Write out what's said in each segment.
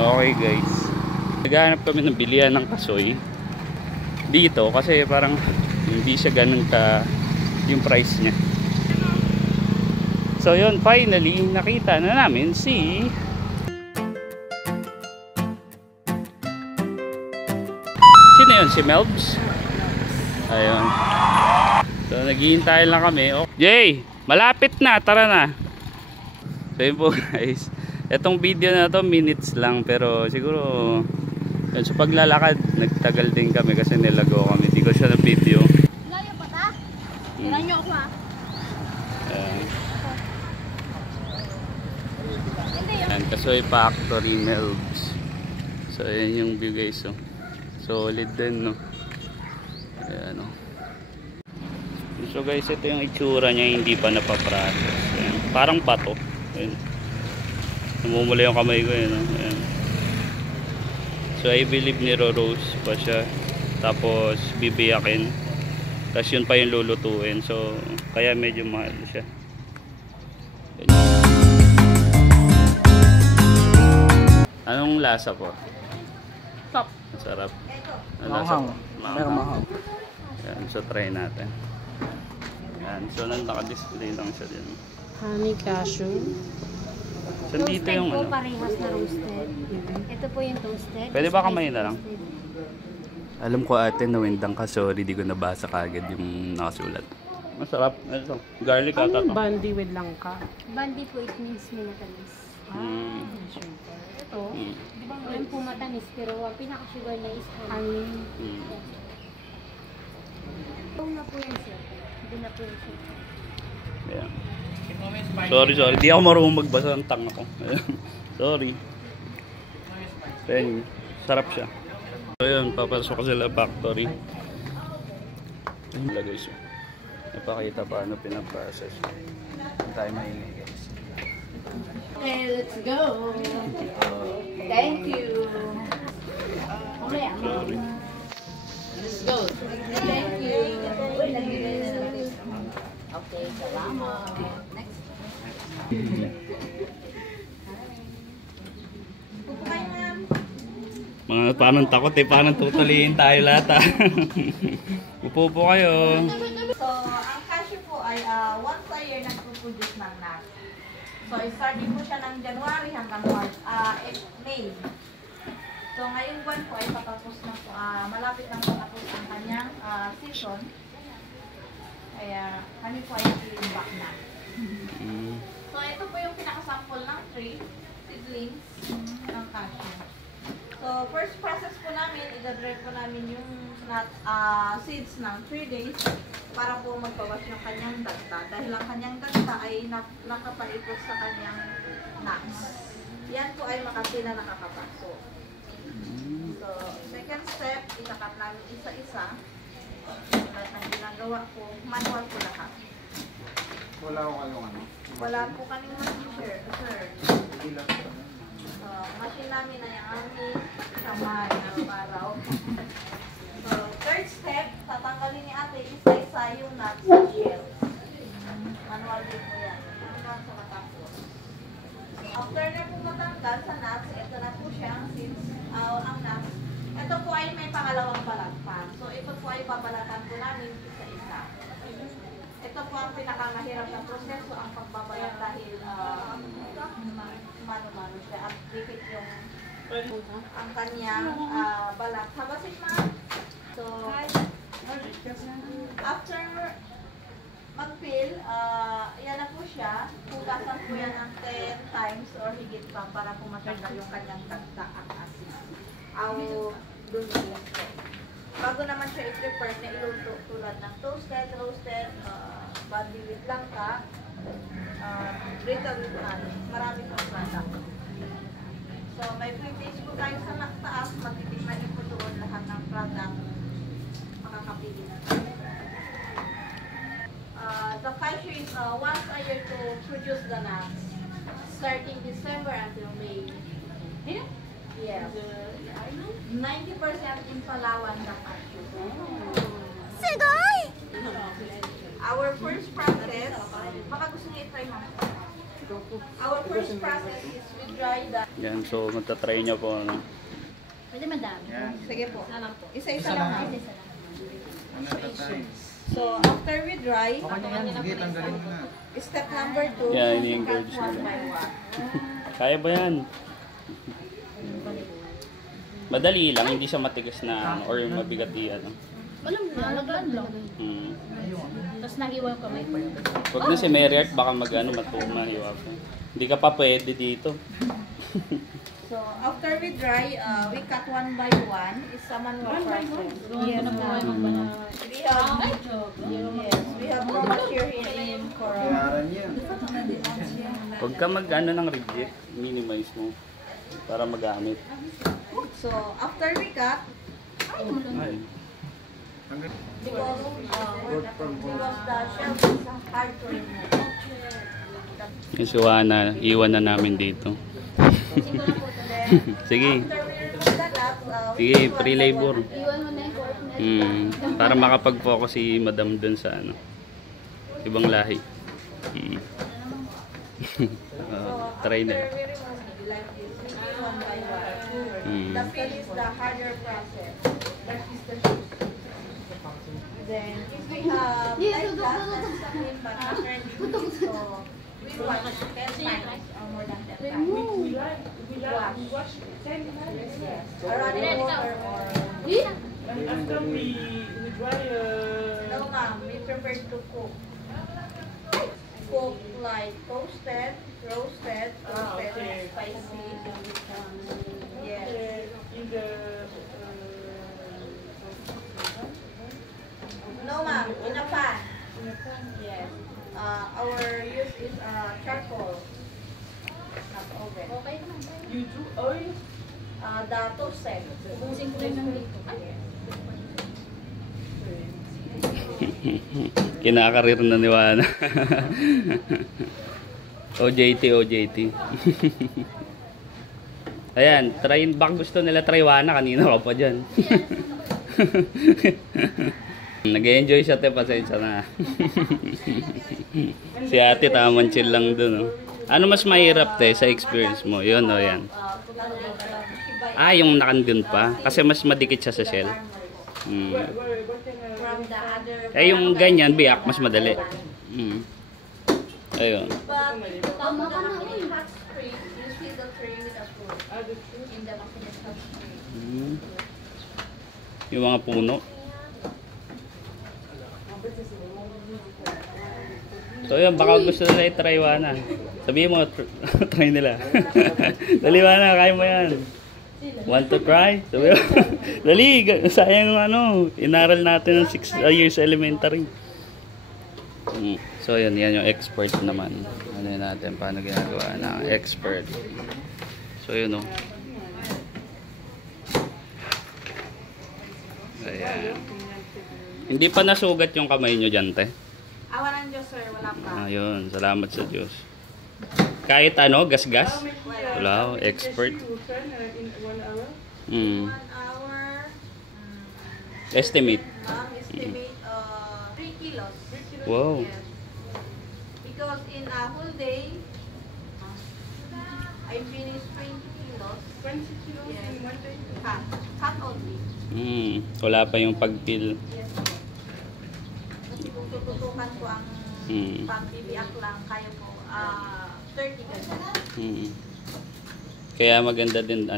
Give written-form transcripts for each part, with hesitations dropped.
Okay guys, naghahanap kami ng bilihan ng kasoy dito kasi parang hindi siya ganun ka yung price niya. So yun, finally nakita na namin si sino yun? Si Melbs? Ayun. So naghihintay lang kami. Oh. Jay, malapit na, tara na. So yun po guys, itong video na to minutes lang, pero siguro yun, sa paglalakad nagtagal din kami kasi nilago kami, hindi ko siya na video. Layo pa ta? Tingnan nyo ako ha. Ayan, Kasoy Factory Melbs. So ayan yung view guys, oh. Solid din, no. Ayan, oh. So guys, ito yung itsura niya, hindi pa napaprocess. Ayan, parang pato. Ayan. Namumula yung kamay ko yun, no? Ayan. So I believe niro-roast pa siya, tapos bibiyakin, tapos yun pa yung lulutuin. So kaya medyo mahal siya. Ayan. Anong lasa po? Top. Masarap. Mahang. Pero mahang. Ayan, so try natin. Ayan, so naka-display lang siya din. Honey cashew. So dito yung po, ano. parehas na roasted. Ito po yung toasted. Pwede ba kamay na lang? Alam ko ate, nawindang ka, sorry, di ko nabasa kagad yung nakasulat. Masarap. Ito, garlic ata to. Bandi with langka. Bandi po, it means may matamis. Ito, di ba ngayon po matamis, pero ang pinaka-sugar na is honey. Ito na po yung sir. Hindi na po yung sir. Yeah. Sorry. Di ako marunong magbasa ng tanga ko. Sorry. Then, sarap siya. So yun, papasok ko sila factory. Ayun lagay siya. Napakita paano pinaprocess. Hindi tayo maingay guys. Okay, let's go! Thank you! Sorry. Let's go! Thank you! Okay, salamat! Next! Mga parang takot eh, parang tutuliin tayo lahat ah. Upo po kayo. So, ang cashew po ay once a year nagpo-produce ng nuts. So, starting po siya ng January hanggang May. So, ngayong buwan po ay patapos na po, malapit na po tapos ang kanyang season. Kaya kami po ay i-back na. So, ito po yung pinakasample ng tree, seedlings ng cashew. So, first process po namin, i-dry po namin yung seeds ng 3 days para po magbawas yung kanyang dagta. Dahil ang kanyang dagta ay nakapaikot sa kanyang nuts. Yan po ay makati na nakakapasok. So, second step, itakat namin isa-isa. Lahat ng ginagawa po, manual po lahat. Wala ko kayong ano? Wala po kaming machine, sir. Machine namin ay ang aming kamay na paraw. So, third step, tatanggalin ni ate isa-isa yung nuts sa shell. Manual din po yan. Hanggang sa matapos. After na po matanggal sa nuts, ito na po siya ang seeds, ang nuts. Ito po ay may pangalawang balat pa. So, ito po ay babalatan po namin isa-isa. Ito po ang pinakamahirap na proseso, ang pagbabalat dahil mano-mano siya at dikit yung ang kanyang balat. Habasik ma'am. So, after mag-peel, yan na po siya. Hugasan po yan ng 10 times or higit pa para po matanggal yung kanyang tagta ang asin. Dun-dun po. Bago naman siya i-prepare na iluto tulad ng toasted, roasted, bandi with langka, brittle with honey. Marami pong product. So, may 3 days po tayo sa taas. Matitikman niyo po doon lahat ng product. Makakapili na tayo. The cashew is once a year to produce the nuts. Starting December until May. Yes. 90% in Palawan the cashew. Our first process, baka gusto niyo i-try ma'am. Our first process is we dry the... Yan, so matatry nyo po. Ano? Pwede madami. Yan. Sige po. Salam po. Isa-isa lang. ha? Isa lang. Another time. So, after we dry, Okay na yan. Sige, tanggalin mo na. step number 2, Yeah, cut ini-encourage one nila. by one. Kaya ba yan? Madali lang, hindi siya matigas na ano, or mabigat ano. Walang nalaglan lang. Hmm. Tapos nahiwa ko may Huwag na si Mary Art, baka matuma hiwa po. Hindi ka pa pwede dito. So, after we dry, we cut one by one. It's a manual process. Yes, na po ay We have no machine here in Coral. Bayaran yan. Huwag ka mag-ano ng reject, minimize mo para magamit. So, after we cut, Ay. because the shell is hard to remove. Yung suwana, iwan na namin dito. Sige. After we remove the nuts, Sige, free labor. Iwan mo na yung coordinate. Para makapag-focus si Madam dun sa ano, ibang lahi. Try na. after we remove like this, we do one by one. The peel is the harder process. That is the juice. Then, if we have like that, that's the clean but not really good. So, we wash 10 times or more than 10 times. We wash. Yes. Or running water or... After we dry, No, ma'am. We prefer to cook. Cook like toasted, roasted, okay. spicy. Yes. in the No, ma'am. In a pan. Yes. Our use is charcoal, not oven. Okay naman. you do oil. The toasted. Ubusin ko rin ng dito. Kinakarir na ni Wana. OJT. Ayan, try, baka gusto nila try Wana, kanina ka pa dyan. Nag-enjoy siya, te, pasensya na. Si ate tamang chill lang dun. Oh. Ano mas mahirap, te, sa experience mo? Yun, o yan. Yung nakandun pa. Kasi mas madikit siya sa shell. From the other... Yung ganyan, biyak, mas madali. Ayun. But tama ka na hot spring, you see the tray with the fruit. In the machinist hot spring. Yung mga puno. So yun, baka gusto nila i-try Wana. Sabihin mo, try nila. Dali Wana, kaya mo yan. Want to try? Sabi mo, dali, sayang inaral natin ng 6 years elementary. So yun, yan yung expert naman. Ano yun natin, paano ginagawa ng expert. So yun Ayan. Hindi pa nasugat yung kamay nyo dyan, te? Awa ng Diyos, sir. Wala pa. Ayun, salamat sa Diyos. Kahit gas-gas? Wala, expert. In 1 hour. 1 hour. Estimate. Estimate 3 kilos. Wow. Yes. Because in a whole day, I finished 20 kilos. 20 kilos in 1 day. Hot only. Wala pa yung pagpil. Yes. Kasi kung tututukan ko ang pagbibiyak lang, kaya ko 30 ganyan. Kaya maganda din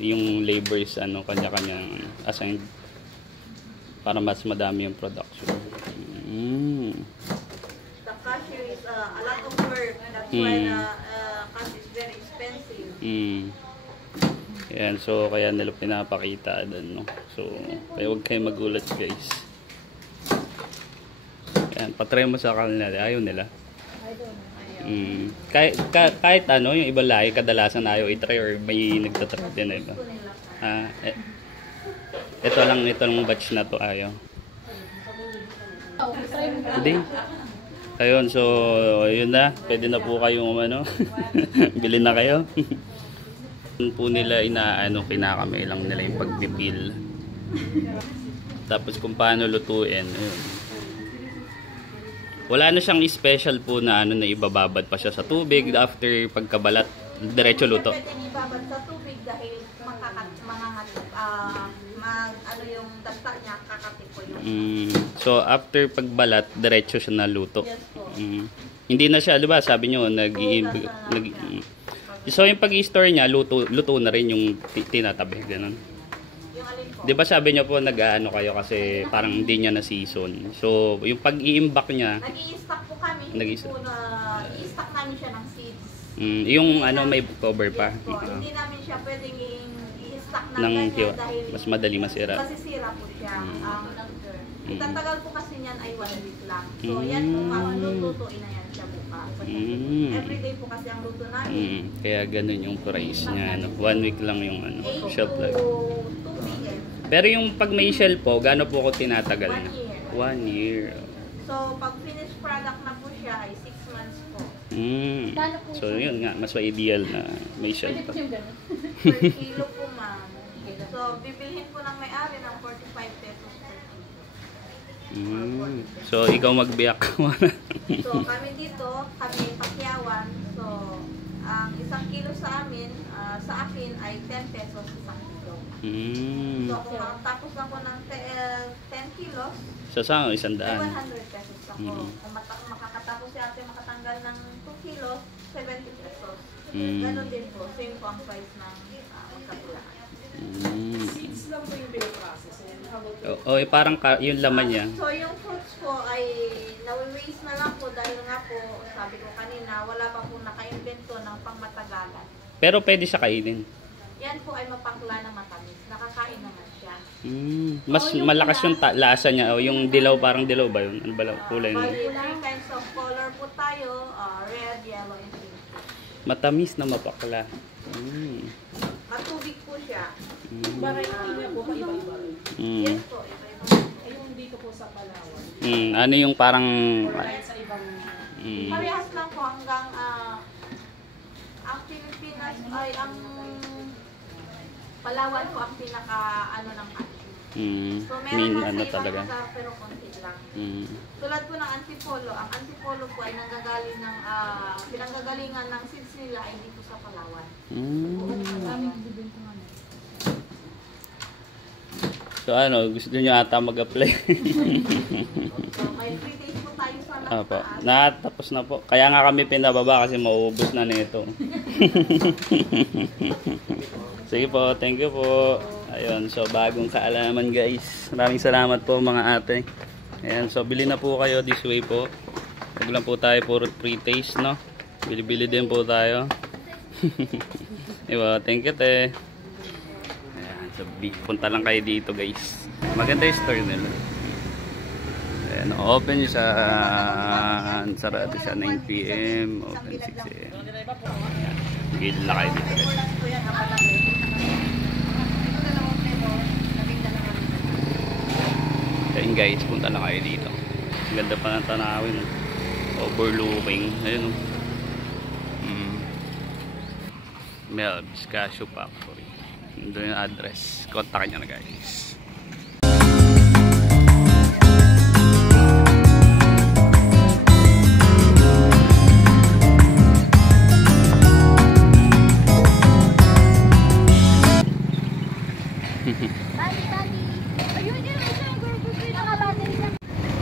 yung labors kanya-kanya assigned para mas madami yung production. The cashew is a lot of work. That's why the cashew is very expensive. Yan, so kaya nila pinapakita doon, no? So, kaya huwag kayo magulat, guys. Yan, patry mo sa kanila, ayaw nila. Kahit yung ibang lahi, kadalasan ayaw i-try or may nagtatry din na iba. Ito lang batch na to ayaw. Hindi. Ayun, so yun na, pwede na po kayong bilhin na kayo. Po nila kinakamay lang nila yung pagpipil. Tapos kung paano lutuin, ayun. Wala na siyang special po na ano na ibababad pa siya sa tubig after pagkabalat, diretso luto. Hindi pwedeng ibabad sa tubig dahil ano yung dasta niya, kakatipo yung So after pagbalat, diretso siya na luto. yes po. Hindi na siya, 'di ba? Sabi niyo So yung pag-i-store niya, luto na rin yung tinatabi, ganun. Yung alin po? 'Di ba sabi niyo po nag-aano kayo kasi parang hindi niya na season. So yung pag-i-imbak niya, Nag-i-stock po kami. Nag-i-stock. I-stock namin siya ng seeds. yung ano may cover pa. Yes po. Hindi namin siya pwedeng i-stock ng Nang ganyan dahil mas madali masira. masisira po siya. Tatagal po kasi niyan ay 1 week lang. So yan po lulutuin na yan siya bukas. Everyday po kasi ang luto namin. Kaya ganun yung price niya. No? 1 week lang yung ano, 8 shelf to life. 2 p.m. Pero yung pag may shell po, gaano po ko tinatagal 1 na? year. 1 year. So pag finished product na po siya ay 6 months po. Paano po So yun nga, mas ideal na may shell pa. Per kilo po ma'am. So bibilhin po ng may-ari ng 45 pesos per kilo. So ikaw magbiyak. So kami dito, kami pakyawan. So ang 1 kilo sa amin, sa akin ay 10 pesos isang kilo. So kung makatapos ako ng 10 kilos, So saan? 100. ay 100 pesos ako. Kung makakatapos si ate makatanggal ng 2 kilos, 70 pesos. Ganon din po, same po ang price ng magkatulaan. Seeds lang po yung pinaprocess. And how about O parang yung laman niya. So yung fruits po ay nawi-waste na lang po dahil nga po, sabi ko kanina, wala pa po naka-invento ng pangmatagalan. Pero pwede siya kainin. Yan po ay mapakla na matamis. Nakakain naman siya. Mas malakas yung lasa niya. O yung dilaw, parang dilaw ba yun? Ano ba kulay nun? Bali, 3 kinds of color po tayo, red, yellow, and pink. Matamis na mapakla. Matubig po siya. variety niya po iba-iba rin? Yes po, iba-iba. Ayun dito po sa Palawan. Ano yung parang Kaya sa ibang... Parehas lang po hanggang ang Pilipinas ay ang Palawan po ang pinaka ano ng cashew. So meron pa sa ibang talaga. lugar pero konti lang. Tulad po ng Antipolo, ang Antipolo po ay nanggagaling ng pinanggagalingan ng seeds nila ay dito sa Palawan. So ano, gusto niyo ata mag-apply? So may 3 days po tayo sa Opo. Nagtaas. Natapos na po. Kaya nga kami pinababa kasi mauubos na nito. Sige po, thank you po. Ayun, so bagong kaalaman guys. Maraming salamat po mga ate. Ayan, so bili na po kayo this way po. Huwag lang po tayo puro pre-taste, no? Bili-bili din po tayo. Diba, thank you te. Ayan, so punta lang kayo dito guys. Maganda yung store nila. Ayan, open yung sarado siya 9 PM, open 6 AM. Ayan, gilid lang kayo dito guys. Ayan guys, punta lang kayo dito. Ganda pa ng tanawin. Overlooking. Ayun o. Melb's Cashew Factory. Doon yung address. Kontakin nyo na guys.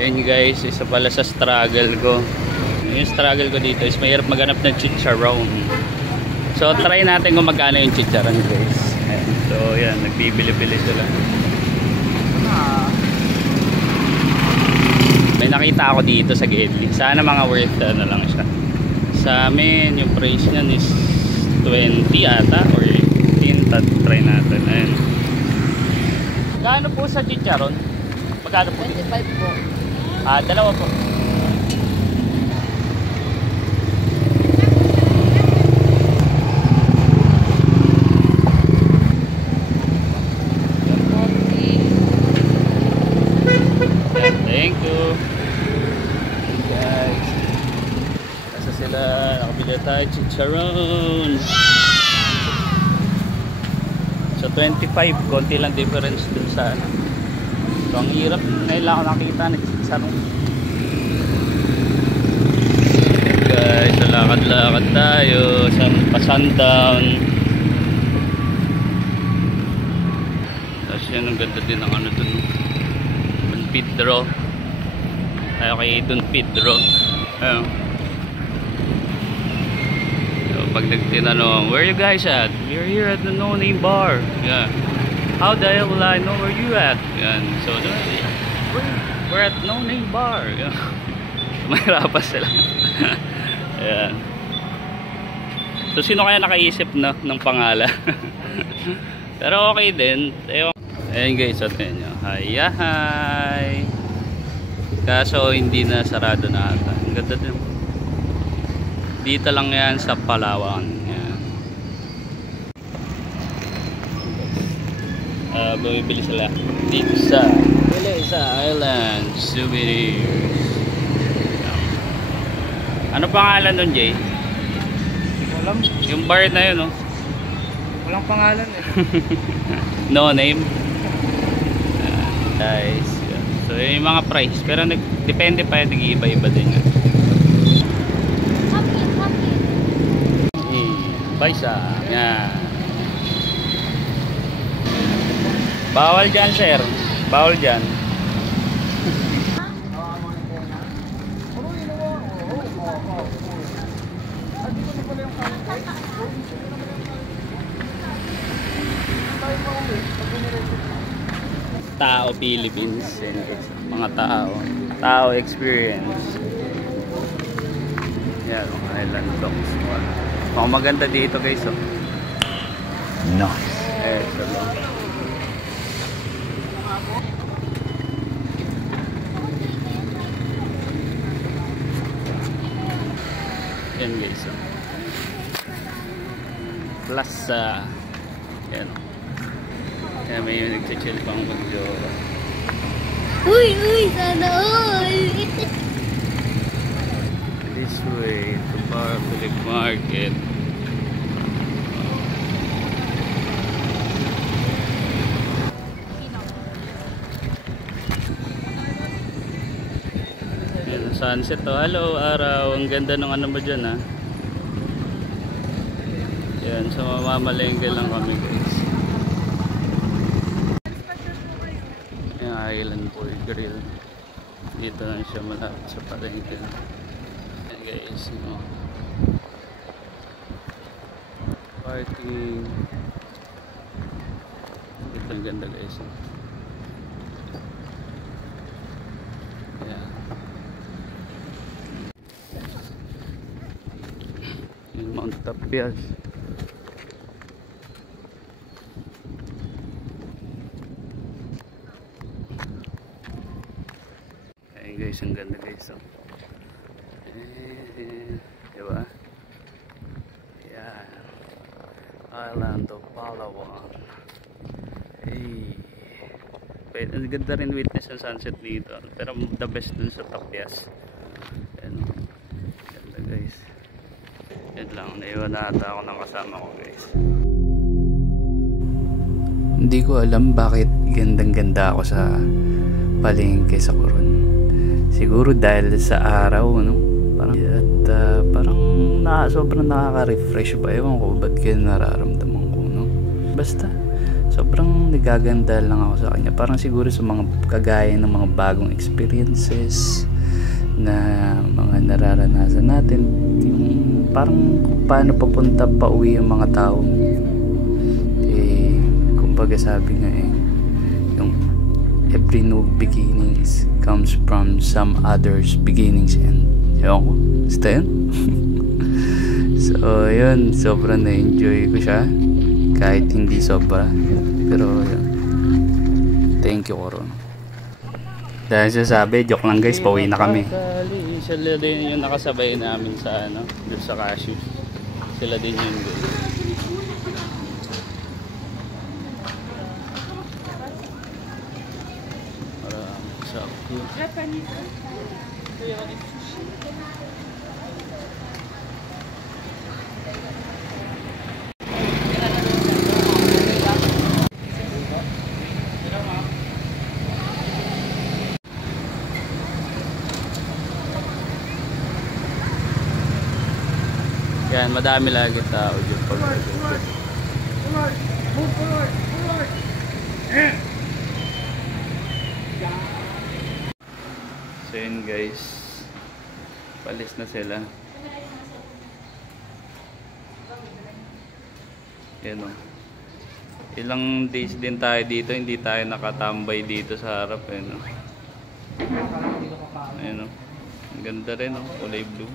Ayun guys, isa pala sa struggle ko. Yung struggle ko dito is mahirap maghanap ng chicharon. So try natin kung magkano yung chicharon guys. Ayan. So yan, nagbibili-bili sila. May nakita ako dito sa Gedli. Sana mga worth ano lang siya. Sa amin yung price niyan is 20 ata or 18. Try natin. Ayan. Gaano po sa chicharon? Magkano po? 25 po. Dalawa po. Thank you. Guys. Nasa sila. Nakabili tayo chicharon. So 25. Konti lang difference dun sa ano. So ang hirap. Ngayon lang ako nakita nagchicharon. Guys, so lakad-lakad tayo sa pa-sundown. Tapos yan, ang ganda din ng ano dun, Don Pedro. Tayo kay Don Pedro. Ayun. So pag nagtinanong, where you guys at? We're here at the No Name Bar. Yeah. How the hell will I know where you at? Yan. So we're at No Name Bar. Yeah. Mahirapan sila. Ayan. So sino kaya nakaisip na ng pangalan? Pero okay din. Ayan guys, so tingnan nyo. Hi. Kaso hindi na sarado na ata. Ang ganda din. Dito lang yan sa Palawan. Ayan. Bumibili sila dito sa Island Souvenirs. Ano pangalan nun, Jay? Walang, Yung bar na yun, no? walang pangalan eh. No name. Nice. So yung mga price, pero depende pa yun, nag-iiba-iba din yan. Baysa. Yan. Bawal dyan, sir. Bawal dyan. Tao Philippines, mga tao experience. Yan, mga island dogs. Mga maganda dito guys, oh. Nice. So long. Yan guys, oh. Plaza. Yan. Kaya may nagchichill pang mag-jowa. Uy, sana all! This way to Public Market. Yan ang sunset, oh. Hello araw, ang ganda ng ano mo dyan, ha. Yan, so mamamalengke lang kami guys. Island Boy Grill. Dito lang siya malapit sa palengke. Ayan guys, no. Parking. Dito ang ganda guys. Ayan. Yung Mount Tapias. Guys, ang ganda guys, oh. Diba? Yan, Island of Palawan. Ang ganda rin witness ang sunset dito, pero the best dun sa Tapias. Yan, ganda guys. Yan lang, naiwan na ata ako ng kasama ko guys. Hindi ko alam bakit gandang ganda ako sa palengke sa Coron. Siguro dahil sa araw, no? Parang sobrang nakaka-refresh ba? Ewan ko ba't kaya nararamdaman ko, no? Basta sobrang nagaganda lang ako sa kanya. Parang siguro sa mga kagaya ng mga bagong experiences na mga nararanasan natin, yung parang paano papunta pa uwi yung mga tao. Kumbaga sabi nga yung every new beginnings comes from some others beginnings, and yun ko, basta yun. So yun, sobrang na-enjoy ko siya kahit hindi sobra, pero yun, thank you Coron. Dahil sasabi, joke lang guys, pauwi na kami. Sila din yung nakasabay namin sa ano, doon sa Cashew. Sila din yun guys. Japanese. Yan, madami lagi tao dyan pag so yun guys, palis na sila. Yan o. Ilang days din tayo dito, hindi tayo nakatambay dito sa harap. Yan o. Ayan o. Ang ganda rin o, kulay blue.